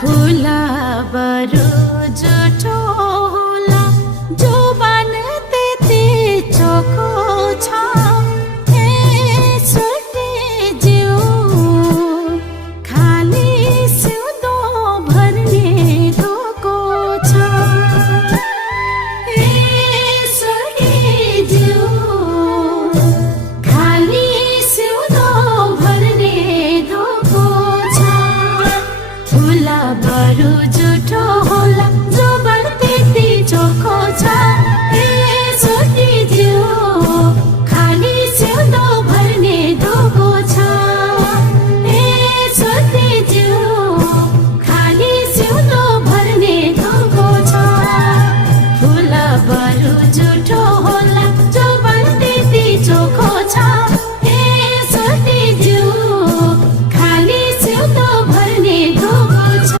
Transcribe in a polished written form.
फुला बरु जुठो होला जुबान त्यति चोखो छ सुटे जिउ खाली सिउँदो भर्ने धोको छ सुटे जिउ खाली सिउँदो भर्ने धोको छ फुला बरु जुठो होला जुबान त्यति चोखो छ